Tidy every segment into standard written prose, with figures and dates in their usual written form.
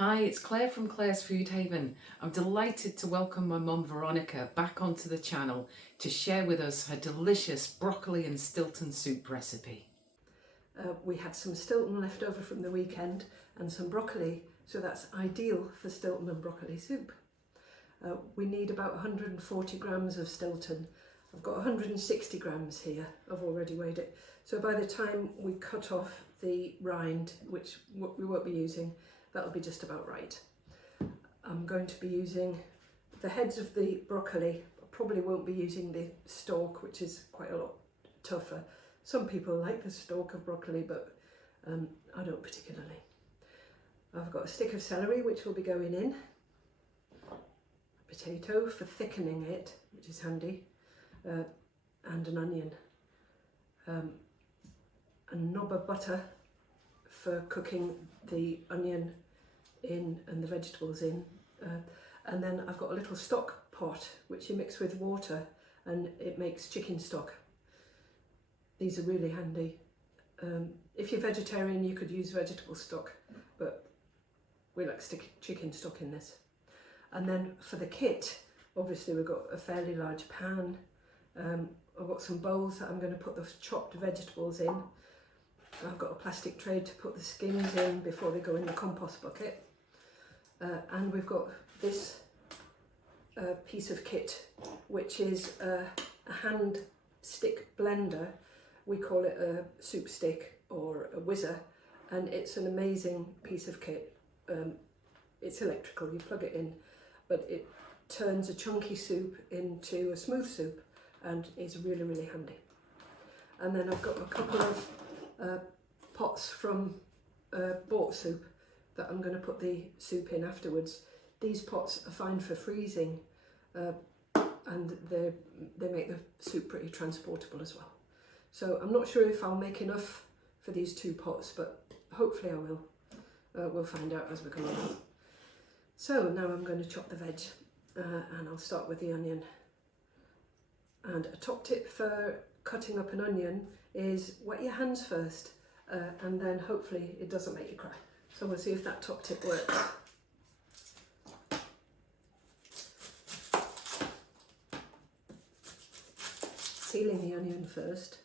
Hi, it's Claire from Claire's Food Haven. I'm delighted to welcome my mum Veronica back onto the channel to share with us her delicious broccoli and Stilton soup recipe. We had some Stilton left over from the weekend and some broccoli, so that's ideal for Stilton and broccoli soup. We need about 140 grams of Stilton. I've got 160 grams here, I've already weighed it. So by the time we cut off the rind, which we won't be using, that'll be just about right. I'm going to be using the heads of the broccoli. I probably won't be using the stalk, which is quite a lot tougher. Some people like the stalk of broccoli, but I don't particularly. I've got a stick of celery, which will be going in. A potato for thickening it, which is handy, and an onion. A knob of butter for cooking the onion in and the vegetables in. And then I've got a little stock pot, which you mix with water and it makes chicken stock. These are really handy. If you're vegetarian, you could use vegetable stock, but we like chicken stock in this. And then for the kit, obviously we've got a fairly large pan. I've got some bowls that I'm going to put the chopped vegetables in. I've got a plastic tray to put the skins in before they go in the compost bucket. And we've got this piece of kit, which is a hand stick blender. We call it a soup stick or a whizzer, and it's an amazing piece of kit. It's electrical, you plug it in, but it turns a chunky soup into a smooth soup and is really, really handy. And then I've got a couple of pots from bought soup that I'm going to put the soup in afterwards. These pots are fine for freezing, and they make the soup pretty transportable as well. So I'm not sure if I'll make enough for these two pots, but hopefully I will. We'll find out as we go along. So now I'm going to chop the veg, and I'll start with the onion. And a top tip for cutting up an onion is wet your hands first, and then hopefully it doesn't make you cry. So we'll see if that top tip works. Peeling the onion first.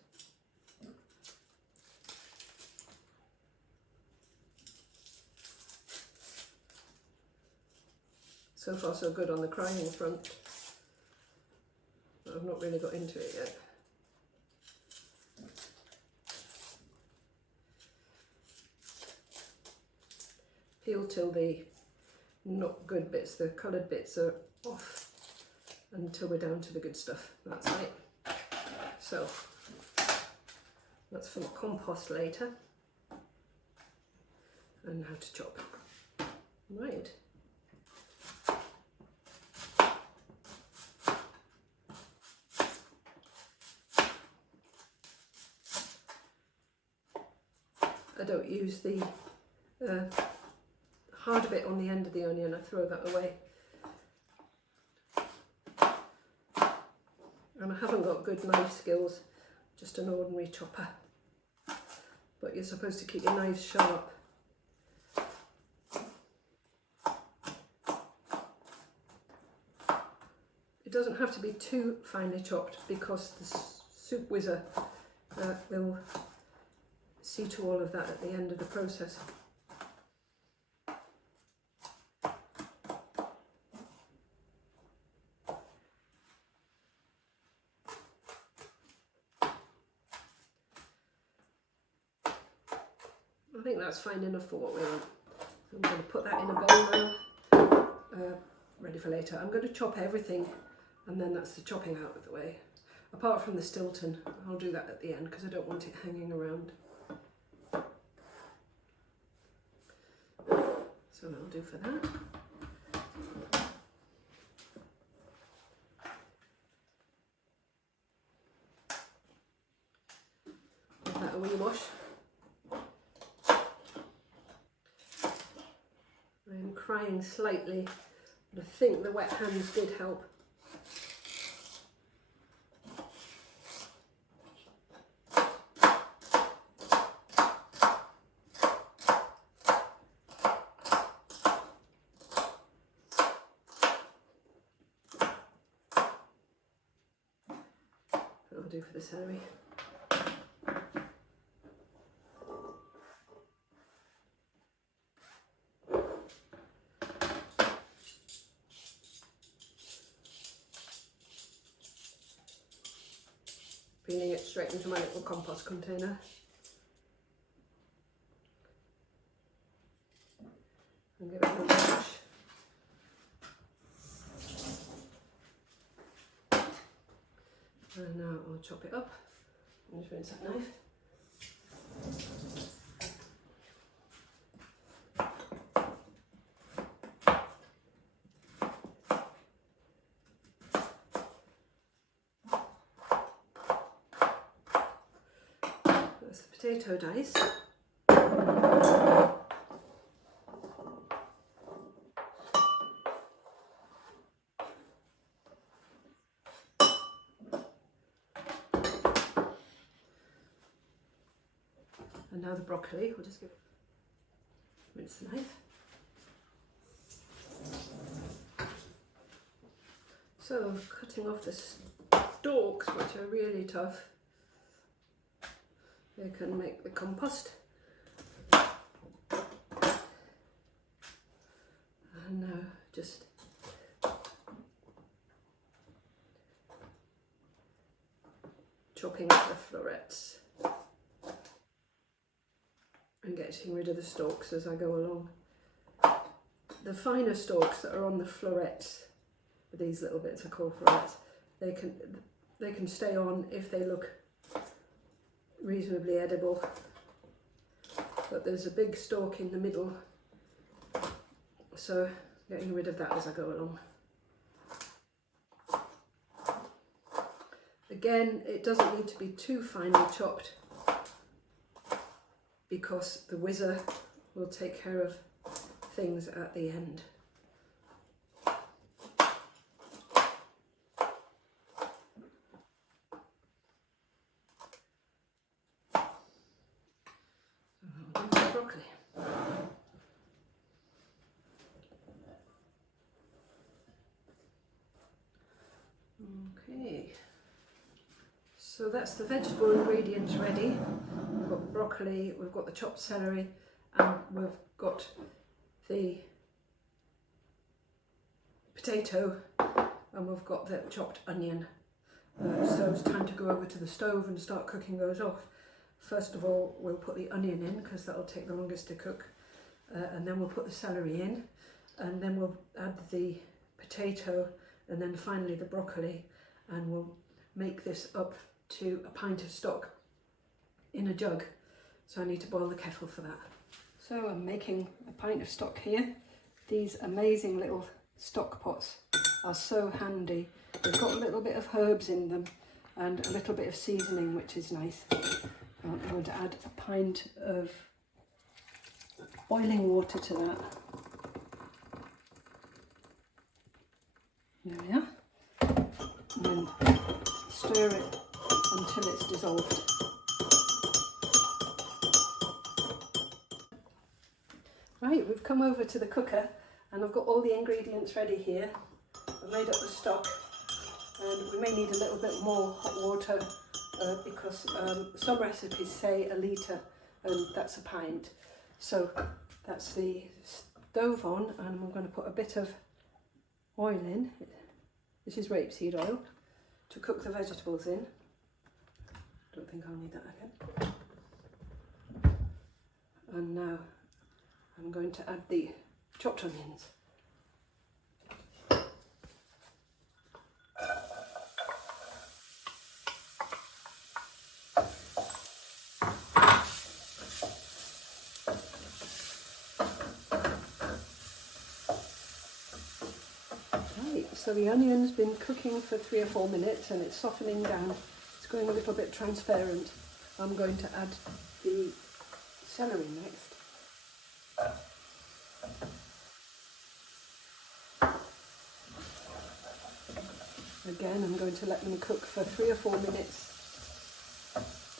So far so good on the crying front. I've not really got into it yet. Peel till the not good bits, the coloured bits, are off, until we're down to the good stuff. That's it. So that's for the compost later. And how to chop. Right. I don't use the hard bit on the end of the onion, I throw that away. And I haven't got good knife skills, just an ordinary chopper. But you're supposed to keep your knives sharp. It doesn't have to be too finely chopped because the soup whizzer will see to all of that at the end of the process. I think that's fine enough for what we want. So I'm going to put that in a bowl now, ready for later. I'm going to chop everything, and then that's the chopping out of the way. Apart from the Stilton, I'll do that at the end because I don't want it hanging around. So that'll do for that. Give that a wee wash. I'm crying slightly, but I think the wet hands did help. That'll do for the celery. Peeling it straight into my little compost container. And give it a little wash. And now I'll chop it up. I'll just rinse that knife. That's the potato dice. And now the broccoli, we'll just give it, rinse the knife. So cutting off the stalks, which are really tough, they can make the compost. And now just chopping up the florets and getting rid of the stalks as I go along. The finer stalks that are on the florets, these little bits are called florets, they can stay on if they look reasonably edible, but there's a big stalk in the middle, so getting rid of that as I go along. Again, it doesn't need to be too finely chopped because the whizzer will take care of things at the end. Broccoli. Okay, so that's the vegetable ingredients ready. We've got broccoli, we've got the chopped celery, and we've got the potato, and we've got the chopped onion. So it's time to go over to the stove and start cooking those off. First of all, we'll put the onion in because that'll take the longest to cook, and then we'll put the celery in, and then we'll add the potato, and then finally the broccoli, and we'll make this up to a pint of stock in a jug. So I need to boil the kettle for that. So I'm making a pint of stock here. These amazing little stock pots are so handy. They've got a little bit of herbs in them and a little bit of seasoning, which is nice. I'm going to add a pint of boiling water to that. There we are. And then stir it until it's dissolved. Right, we've come over to the cooker and I've got all the ingredients ready here. I've made up the stock, and we may need a little bit more hot water because some recipes say a litre and that's a pint. So that's the stove on, and I'm going to put a bit of oil in. This is rapeseed oil to cook the vegetables in. Don't think I'll need that again. And now I'm going to add the chopped onions. So the onion's been cooking for 3 or 4 minutes and it's softening down. It's going a little bit transparent. I'm going to add the celery next. Again, I'm going to let them cook for 3 or 4 minutes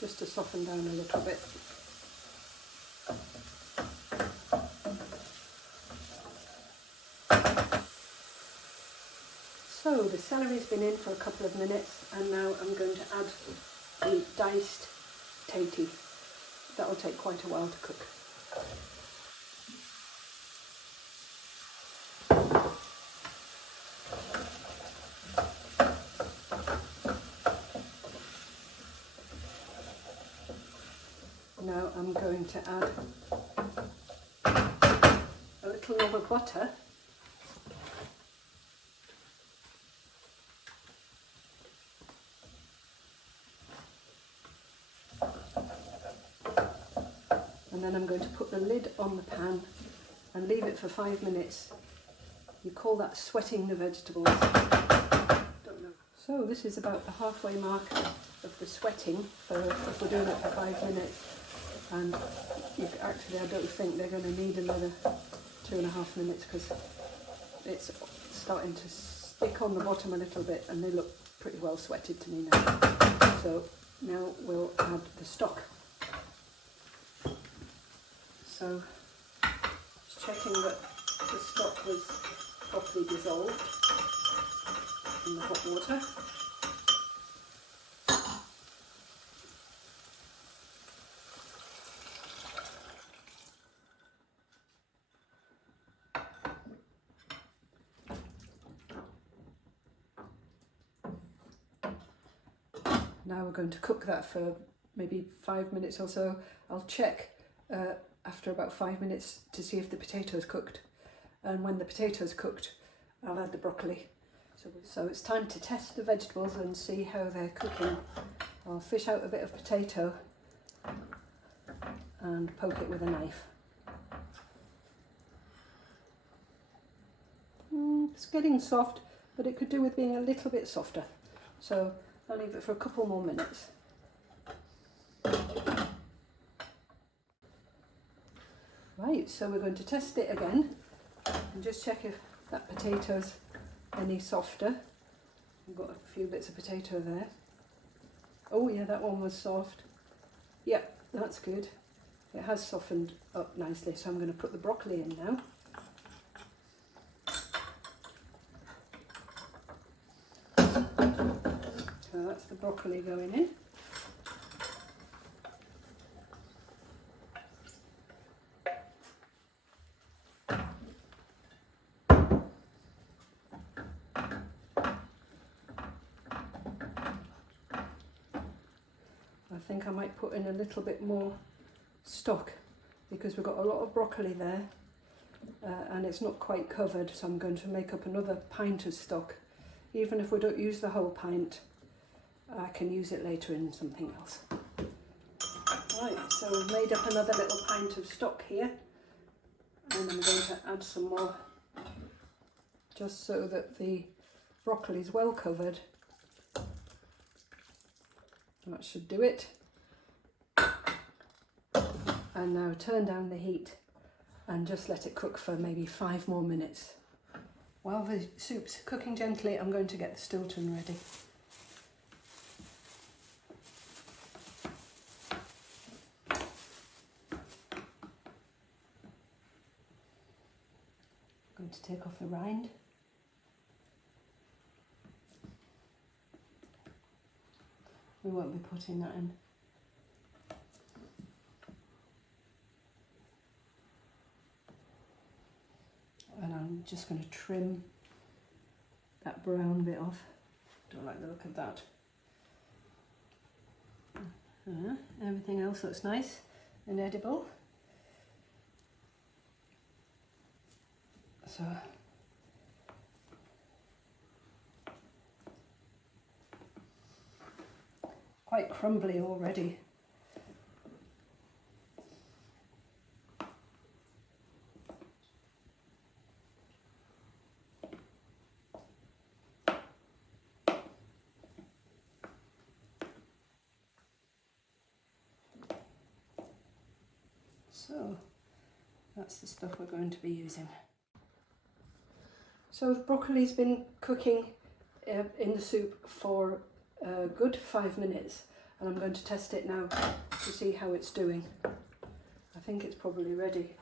just to soften down a little bit. So the celery's been in for a couple of minutes, and now I'm going to add the diced tastey. That'll take quite a while to cook. Now I'm going to add a little knob of butter. And then I'm going to put the lid on the pan and leave it for 5 minutes. You call that sweating the vegetables. Don't know. So this is about the halfway mark of the sweating if we're doing it for 5 minutes. And actually I don't think they're going to need another 2.5 minutes because it's starting to stick on the bottom a little bit and they look pretty well sweated to me now. So now we'll add the stock. So just checking that the stock was properly dissolved in the hot water. Now we're going to cook that for maybe 5 minutes or so. I'll check after about 5 minutes to see if the potato's cooked. And when the potato's cooked, I'll add the broccoli. So it's time to test the vegetables and see how they're cooking. I'll fish out a bit of potato and poke it with a knife. It's getting soft, but it could do with being a little bit softer. So I'll leave it for a couple more minutes. Right, so we're going to test it again and just check if that potato's any softer. I've got a few bits of potato there. Oh yeah, that one was soft. Yep, that's good. It has softened up nicely, so I'm going to put the broccoli in now. So that's the broccoli going in. I think I might put in a little bit more stock because we've got a lot of broccoli there and it's not quite covered, so I'm going to make up another pint of stock. Even if we don't use the whole pint, I can use it later in something else. Right, so we've made up another little pint of stock here, and I'm going to add some more just so that the broccoli is well covered. That should do it. And now turn down the heat and just let it cook for maybe 5 more minutes. While the soup's cooking gently, I'm going to get the Stilton ready. I'm going to take off the rind. We won't be putting that in. And I'm just going to trim that brown bit off. Don't like the look of that. Everything else looks nice and edible. So quite crumbly already. So that's the stuff we're going to be using. So the broccoli's been cooking in the soup for a good 5 minutes, and I'm going to test it now to see how it's doing. I think it's probably ready.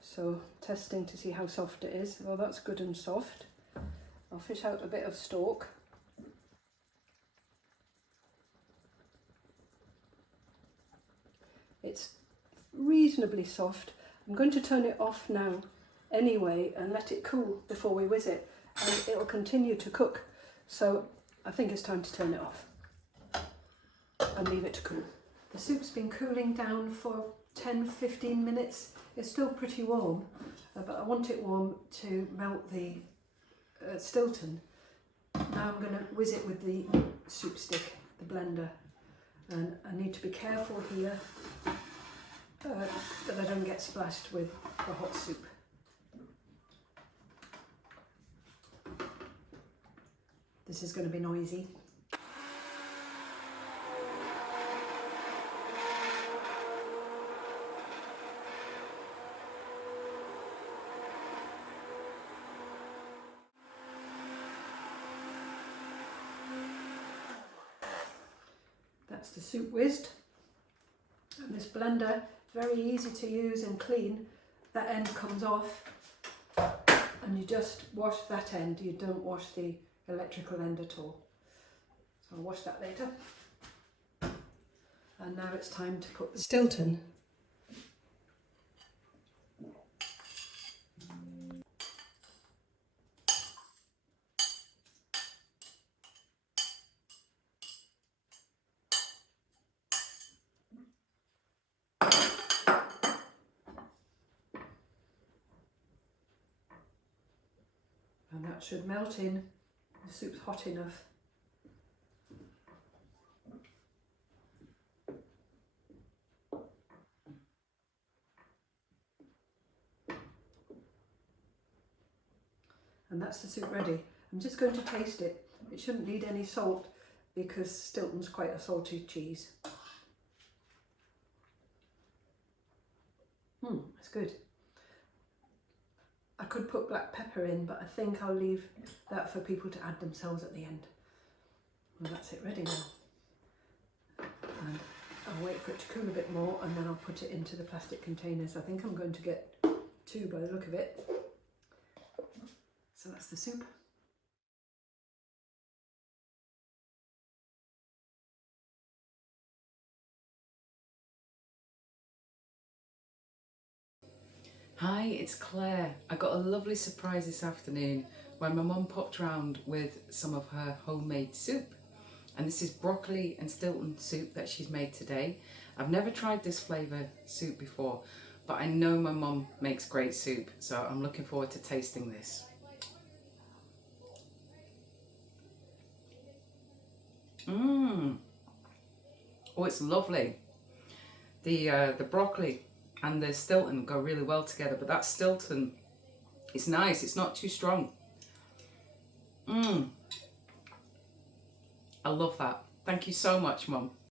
So testing to see how soft it is. Well, that's good and soft. I'll fish out a bit of stalk. It's reasonably soft. I'm going to turn it off now anyway and let it cool before we whiz it, and it'll continue to cook. So I think it's time to turn it off and leave it to cool. The soup's been cooling down for 10-15 minutes. It's still pretty warm, but I want it warm to melt the Stilton. Now I'm going to whiz it with the soup stick, the blender, and I need to be careful here that I don't get splashed with the hot soup. This is going to be noisy. That's the soup whizzed, and this blender, very easy to use and clean. That end comes off and you just wash that end, you don't wash the electrical end at all. So I'll wash that later. And now it's time to put the Stilton. And that should melt in. The soup's hot enough. And that's the soup ready. I'm just going to taste it. It shouldn't need any salt because Stilton's quite a salty cheese. It's good. I could put black pepper in, but I think I'll leave that for people to add themselves at the end. Well, that's it ready now. And I'll wait for it to cool a bit more and then I'll put it into the plastic containers. I think I'm going to get 2 by the look of it. So that's the soup. Hi, it's Claire. I got a lovely surprise this afternoon when my mum popped round with some of her homemade soup. And this is broccoli and Stilton soup that she's made today. I've never tried this flavour soup before, but I know my mum makes great soup, so I'm looking forward to tasting this. Oh, it's lovely. The broccoli and the Stilton go really well together, but that Stilton is nice. It's not too strong. I love that. Thank you so much, Mum.